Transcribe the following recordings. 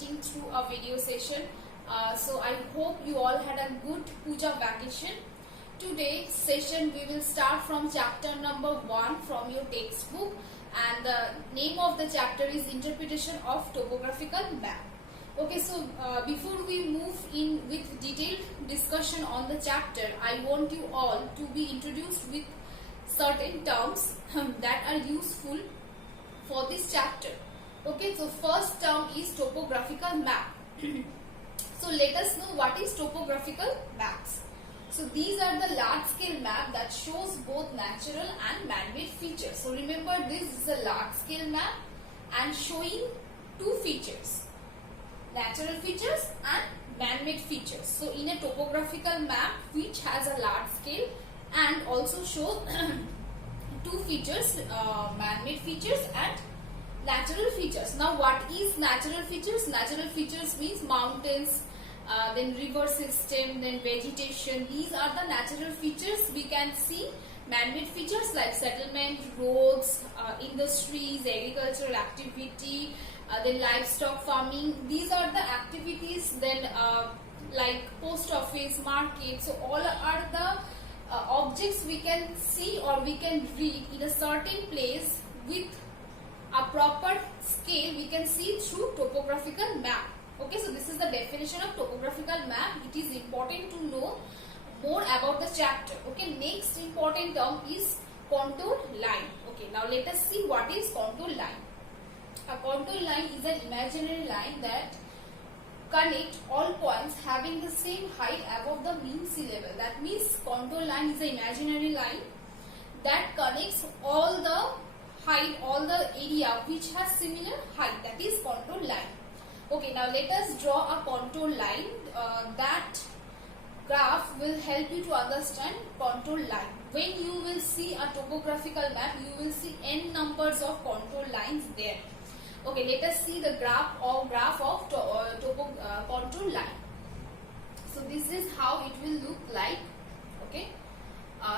meeting through a video session. So I hope you all had a good puja vacation. Today's session we will start from chapter number 1 from your textbook, and the name of the chapter is Interpretation of Topographical Map. Okay, so before we move in with detailed discussion on the chapter, I want you all to be introduced with certain terms that are useful for this chapter. Okay, so first term is topographical map. So let us know what is topographical maps. So these are the large scale map that shows both natural and man-made features. So remember, this is a large scale map and showing two features, natural features and man-made features. So in a topographical map which has a large scale and also show two features, man-made features and natural features. Now what is natural features? Natural features means mountains, then river system, then vegetation. These are the natural features we can see. Man-made features like settlement, roads, industries, agricultural activity, then livestock farming. These are the activities. Then like post office, market. So all are the objects we can see or we can read in a certain place with a proper scale we can see through topographical map. Okay, so this is the definition of topographical map. It is important to know more about the chapter. Okay, next important term is contour line. Okay, now let us see what is contour line. A contour line is an imaginary line that connect all points having the same height above the mean sea level. That means contour line is an imaginary line that connects all the height, all the area which has similar height. That is contour line. Okay, now let us draw a contour line. That graph will help you to understand contour line. When you will see a topographical map, you will see n numbers of contour lines there. Okay, let us see the graph of contour line. So this is how it will look like. Okay,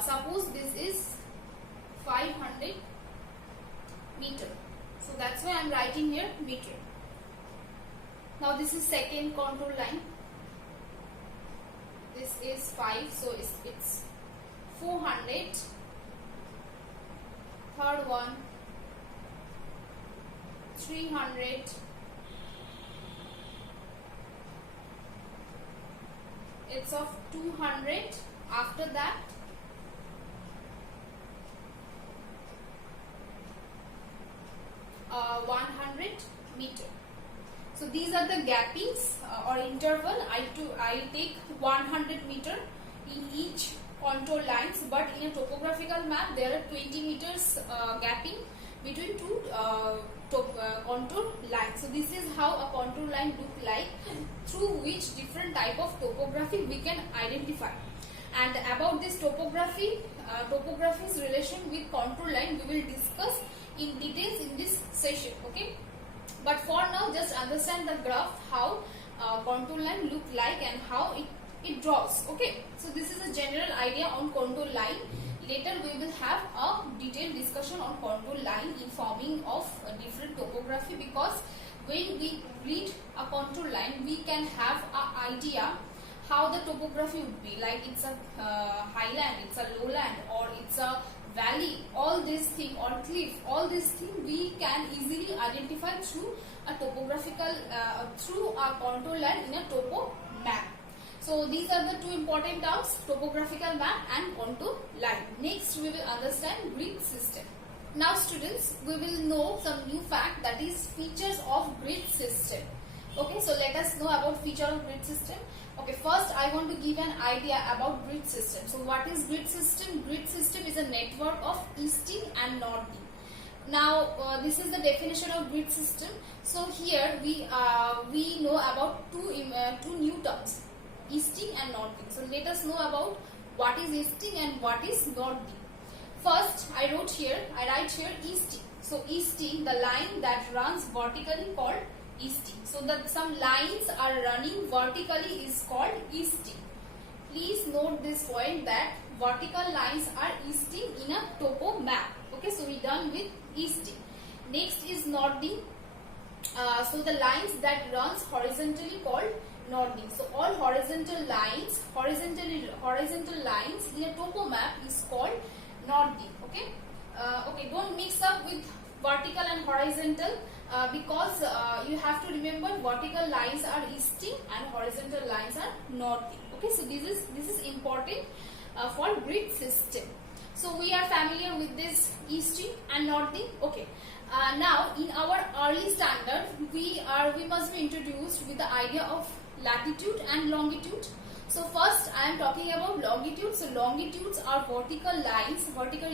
suppose this is 500 meter. So that's why I am writing here meter. Now this is second contour line. This is 5, so it's 400. Third one 300. It's of 200. After that 100 meter. So these are the gappings or interval. I take 100 meter in each contour lines, but in a topographical map there are 20 meters gapping between two contour lines. So this is how a contour line look like, through which different type of topography we can identify. And about this topography's relation with contour line we will discuss in details in this session. Okay, but for now just understand the graph, how contour line look like and how it draws. Okay, so this is a general idea on contour line. Later we will have a detailed discussion on contour line informing of different topography, because when we read a contour line we can have an idea how the topography would be, like it's a highland, it's a lowland, or it's a valley, all these things, or cliff, all these things we can easily identify through a topographical through a contour line in a topo map. So these are the two important terms, topographical map and contour line. Next we will understand grid system. Now students, we will know some new fact, that is features of grid system. Okay, so let us know about feature of grid system. Okay, first I want to give an idea about grid system. So what is grid system? Grid system is a network of easting and northing. Now this is the definition of grid system. So here we know about two new terms, easting and northing. So let us know about what is easting and what is northing. First I write here easting. So easting, the line that runs vertically called easting. So that some lines are running vertically is called easting. Please note this point, that vertical lines are easting in a topo map. Okay, so we done with easting. Next is northing. So the lines that runs horizontally called northing. So all horizontal lines, horizontal lines in a topo map is called northing. Okay. Okay. Don't mix up with vertical and horizontal because you have to remember vertical lines are easting and horizontal lines are northing. Okay. So this is important for grid system. So we are familiar with this easting and northing. Okay. Now in our early standard we must be introduced with the idea of latitude and longitude. So first I am talking about longitude. So longitudes are vertical lines, vertical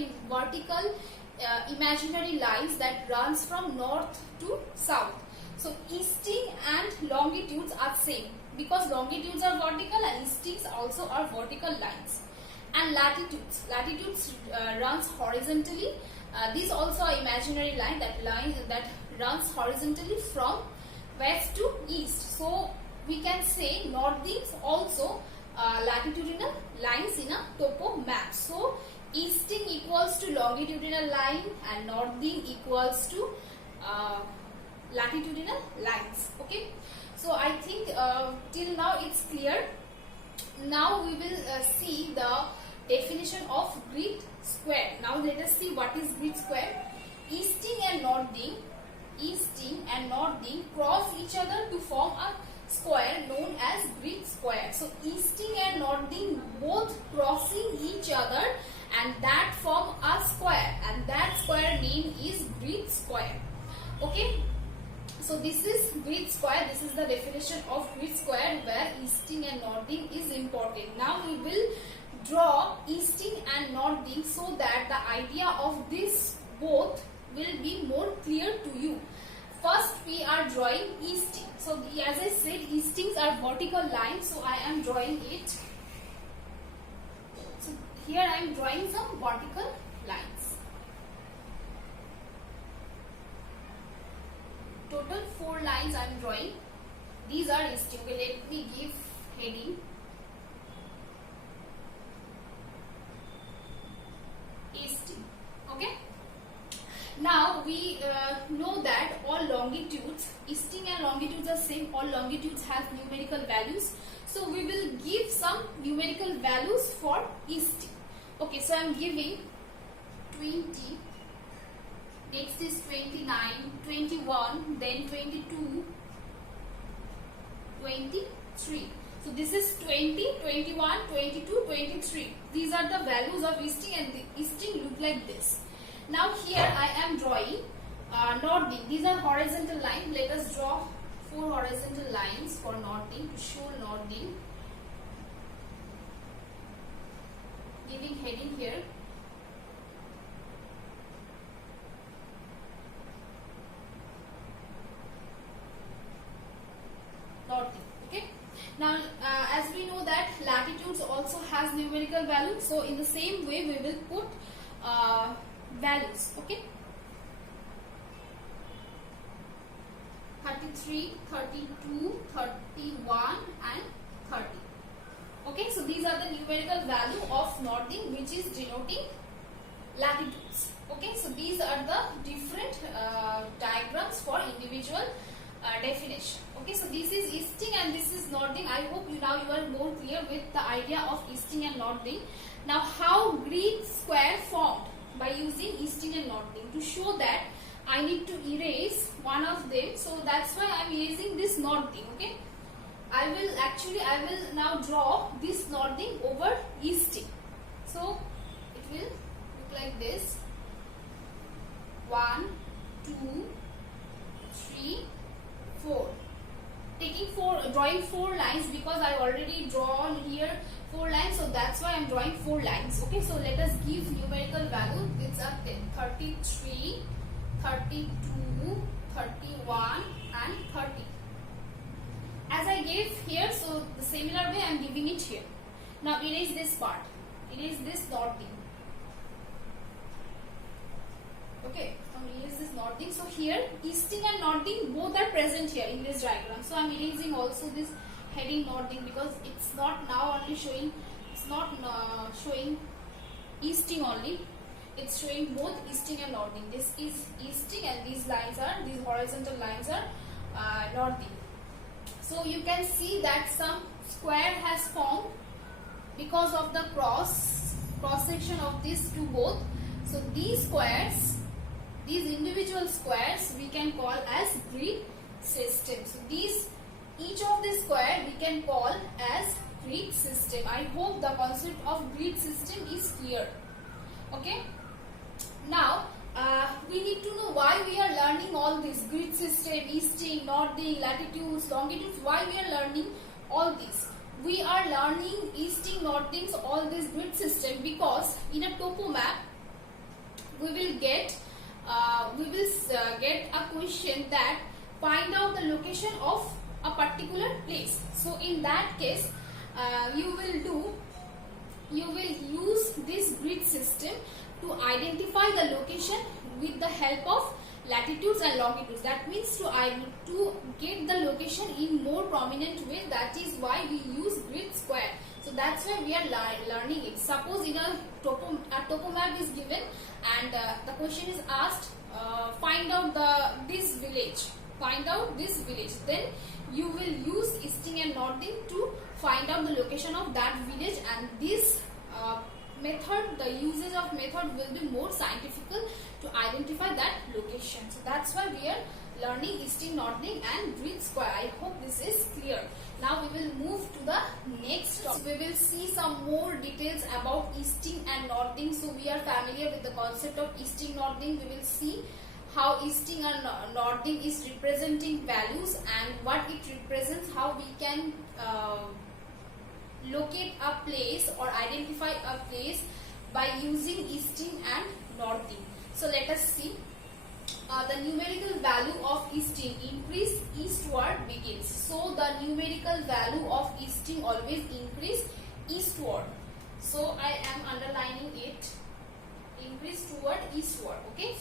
imaginary lines that runs from north to south. So easting and longitudes are same because longitudes are vertical and eastings also are vertical lines. And latitudes runs horizontally. These also are imaginary line that runs horizontally from west to east. So we can say northings also latitudinal lines in a topo map. So easting equals to longitudinal line and northing equals to latitudinal lines. Okay. So I think till now it's clear. Now we will see the definition of grid square. Now let us see what is grid square. Easting and northing cross each other to form a square known as grid square. So easting and northing both crossing each other and that form a square, and that square name is grid square. Okay. So this is grid square. This is the definition of grid square where easting and northing is important. Now we will draw easting and northing so that the idea of this both will be more clear to you. First we are drawing easting. So as I said, eastings are vertical lines, so I am drawing it. So here I am drawing some vertical lines. Total 4 lines I am drawing. These are easting. Okay, let me give heading. Easting. Okay. Now we know that all longitudes, easting and longitudes are same. All longitudes have numerical values. So we will give some numerical values for easting. Okay, so I am giving 20. Next is 29, 21, then 22, 23. So this is 20, 21, 22, 23. These are the values of easting, and the easting look like this. Now here I am drawing northing. These are horizontal lines. Let us draw 4 horizontal lines for northing to show northing. Giving heading here. Northing. Okay. Now as we know that latitudes also has numerical values, so in the same way we will put values. Okay. 33, 32, 31 and 30. Okay, so these are the numerical value of northing which is denoting latitudes. Okay, so these are the different diagrams for individual definition. Okay, so this is easting and this is northing. I hope you are more clear with the idea of easting and northing. Now how grid square formed? By using easting and northing. To show that I need to erase one of them, so that's why I am erasing this northing. Okay, I will now draw this northing over easting. So it will look like this. 1, 2, 3, 4. Drawing 4 lines because I already drawn here 4 lines, so that's why I am drawing 4 lines. Okay, so let us give numerical value. It's a 33, 32, 31 and 30. As I gave here, so the similar way I am giving it here. Now erase this part. Erase this northing. Okay, so erase this northing. So here easting and northing both are present here in this diagram. So I am erasing also this heading northing because it's not now only showing, it's not showing easting only, it's showing both easting and northing. This is easting and these horizontal lines are Northing. So you can see that some square has formed because of the cross section of these two both. So these squares, these individual squares, we can call as grid system. So each of the square we can call as grid system. I hope the concept of grid system is clear. Okay. Now we need to know why we are learning all this grid system, easting, northing, latitudes, longitudes. Why we are learning all this? We are learning easting, northing, all this grid system because in a topo map we will get a question that find out the location of a particular place. So in that case you will use this grid system to identify the location with the help of latitudes and longitudes. That means to get the location in more prominent way. That is why we use grid square. So that's why we are learning it. Suppose in a topo map is given and the question is asked, find out this village. Find out this village. Then you will use easting and northing to find out the location of that village, and this method, the usage of method will be more scientific to identify that location. So that's why we are learning easting, northing and grid square. I hope this is clear. Now we will move to the next topic. We will see some more details about easting and northing. So we are familiar with the concept of easting, northing. We will see how easting and northing is representing values and what it represents, how we can locate a place or identify a place by using easting and northing. So let us see. The numerical value of easting increase eastward begins. So the numerical value of easting always increase eastward. So I am underlining it. Increase toward eastward. Okay,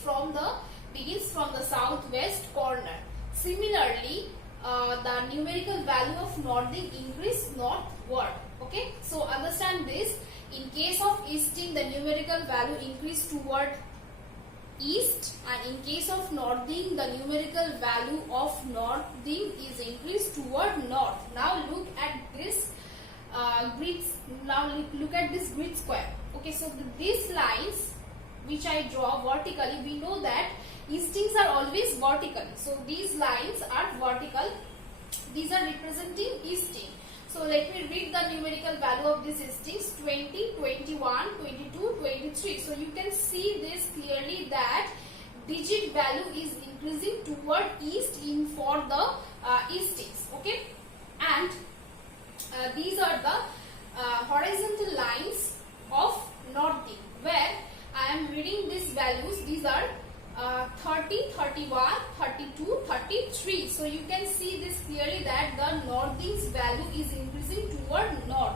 begins from the southwest corner. Similarly, the numerical value of northing increase northward. Okay, so understand this. In case of easting, the numerical value increase toward east, and in case of northing, the numerical value of northing is increased toward north. Now look at this look at this grid square. Okay, so these lines which I draw vertically, we know that eastings are always vertical. So these lines are vertical. These are representing easting. So let me read the numerical value of these eastings: 20, 21, 22, 23. So you can see this clearly that digit value is increasing toward east for the eastings. Okay, and these are the horizontal lines of northing, where I am reading these values. These are 30, 31, 32, 33. So you can see this clearly that the northing's value is increasing toward north.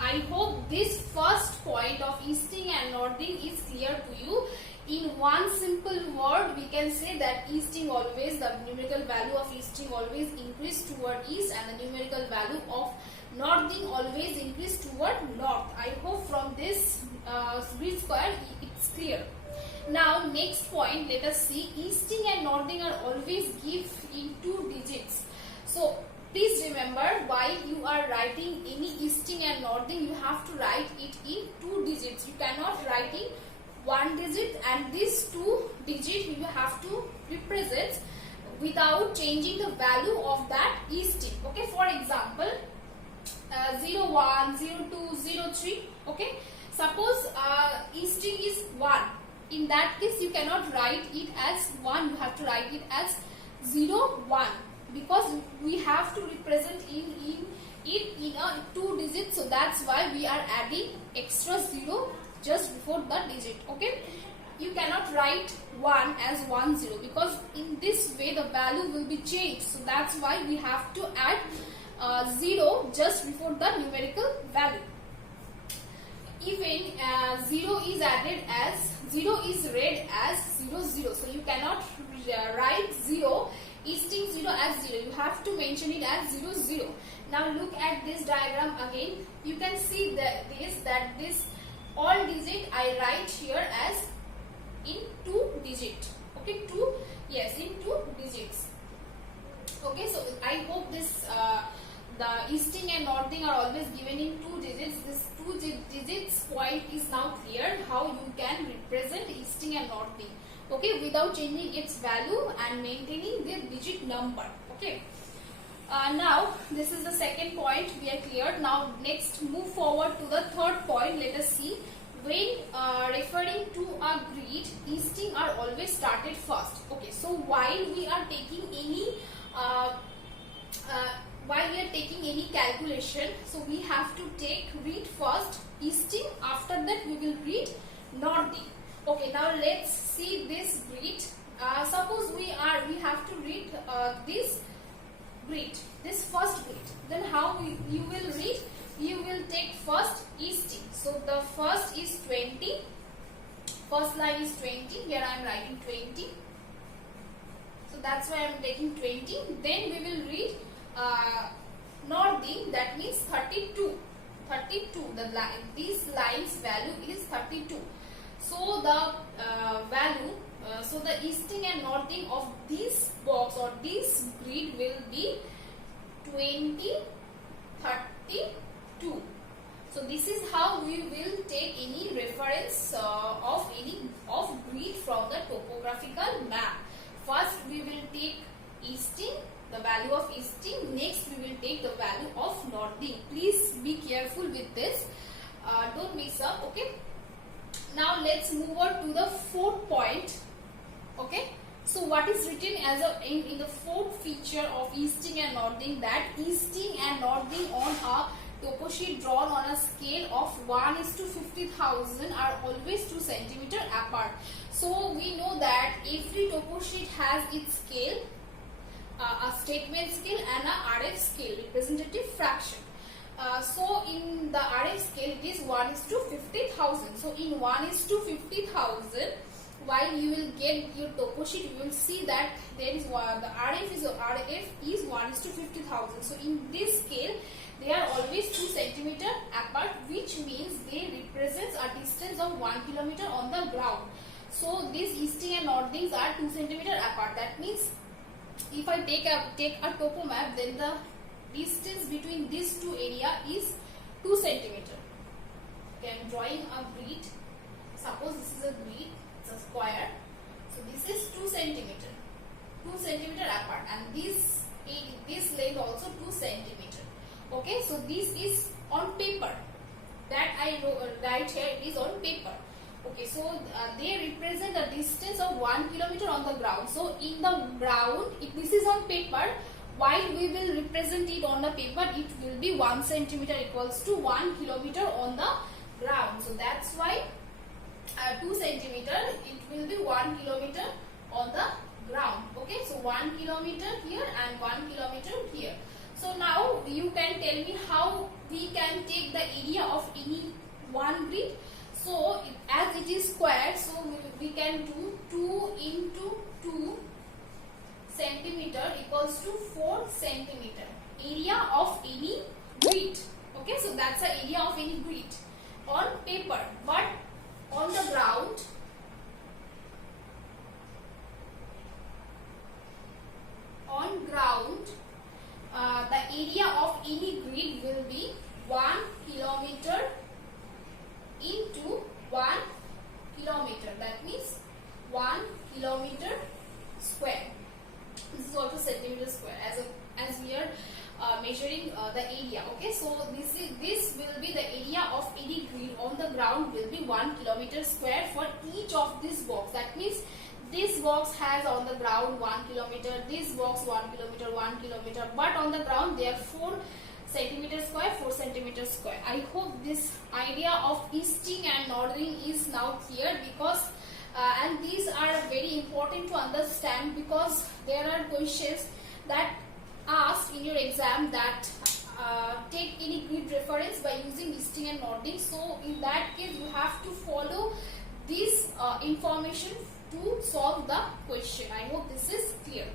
I hope this first point of easting and northing is clear to you. In one simple word, we can say that easting always, the numerical value of easting always increase toward east, and the numerical value of northing always increase toward north. I hope from this grid square it's clear. Now next point, let us see. Easting and northing are always give in 2 digits. So please remember, while you are writing any easting and northing, you have to write it in 2 digits. You cannot write in 1 digit, and this 2 digit you have to represent without changing the value of that easting. Okay, for example 01, 02, 03. Okay, suppose easting is 1. In that case, you cannot write it as 1, you have to write it as 01, because we have to represent it in a 2 digits. So that's why we are adding extra 0 just before the digit. Okay, you cannot write 1 as 10, because in this way the value will be changed. So that's why we have to add 0 just before the numerical value. Even 0 is added as 0 is read as 00. So you cannot write 0, easting 0 as 0. You have to mention it as 00. Now look at this diagram again. You can see that this all digit I write here as in 2 digit. Okay, in 2 digits. Okay, okay, without changing its value and maintaining the digit number. Okay. Now this is the second point we are cleared. Now next move forward to the third point. Let us see. When referring to a grid, easting are always started first. Okay, so while we are taking any calculation, so we have to take read first easting, after that we will read northing. Okay, now let's see this grid. Suppose we have to read this grid, this first grid. Then how you will read? You will take first easting. So the first is 20. First line is 20. Here I am writing 20. So that's why I am taking 20. Then we will read northing, that means 32. 32. This line's value is 32. So the value, so the easting and northing of this box or this grid will be 20, 32. So this is how we will take any reference of grid from the topographical map. First we will take easting, the value of easting. Next we will take the value of northing. Please be careful with this. Don't mix up. Okay. Now let's move on to the fourth point. Okay. So what is written as in the fourth feature of easting and northing, that easting and northing on a topo sheet drawn on a scale of 1:50,000 are always 2 cm apart. So we know that every topo sheet has its scale, a statement scale and a RF scale, representative fraction. So in the RF scale it is 1:50,000. So in 1:50,000, while you will get your topo sheet, you will see that there is the RF is 1:50,000. So in this scale they are always 2 cm apart, which means they represents a distance of 1 km on the ground. So these easting and northings are 2 cm apart. That means if I take a topo map, then the distance between these two area is 2 cm. Okay, I am drawing a grid. Suppose this is a grid, it's a square. So this is 2 cm. 2 cm apart, and this length also 2 cm. Okay, so this is on paper. That I write here, it is on paper. Okay, so they represent a distance of 1 km on the ground. So in the ground, if this is on paper, while we will represent it on the paper, it will be 1 cm equals to 1 km on the ground. So that's why 2 cm, it will be 1 km on the ground. Okay, so 1 km here and 1 km here. So now you can tell me how we can take the area of any one grid. So as it is square, so we can do 2 into 2 centimeter equals to 4 centimeter. Area of any grid. Okay, so that's the area of any grid on paper, but on the ground, the area of any grid will be 1 kilometer into 1 kilometer. That means 1 kilometer square. This is also centimeter square as we are measuring the area. Okay, so this will be the area of any grid on the ground will be 1 kilometer square for each of this box. That means this box has on the ground 1 kilometer, this box 1 kilometer, 1 kilometer, but on the ground they are 4 centimeter square, 4 centimeter square. I hope this idea of easting and northing is now clear, because and these are very important to understand, because there are questions that asked in your exam that take any grid reference by using easting and northing. So in that case you have to follow this information to solve the question. I hope this is clear.